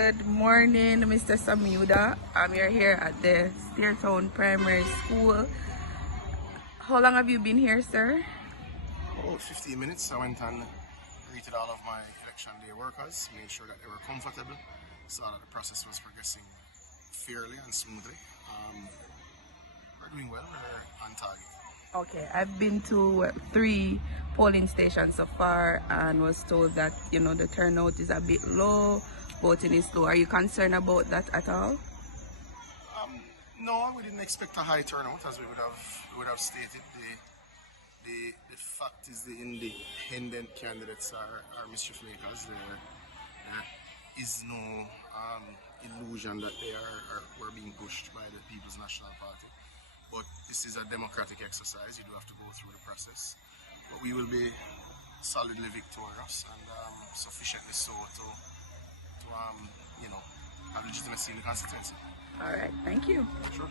Good morning, Mr. Samuda. You're here at the Steertown Primary School. How long have you been here, sir? Oh, 15 minutes. I went and greeted all of my election day workers, made sure that they were comfortable, saw that the process was progressing fairly and smoothly. We're doing well, we're on target. Okay, I've been to 3 polling stations so far and was told that, the turnout is a bit low, voting is low. Are you concerned about that at all? No, we didn't expect a high turnout as we would have stated. The fact is the independent candidates are mischief makers. There is no illusion that were being pushed by the People's National Party. But this is a democratic exercise. You do have to go through the process. But we will be solidly victorious and sufficiently so to have legitimacy in the constituency. All right, thank you. Sure.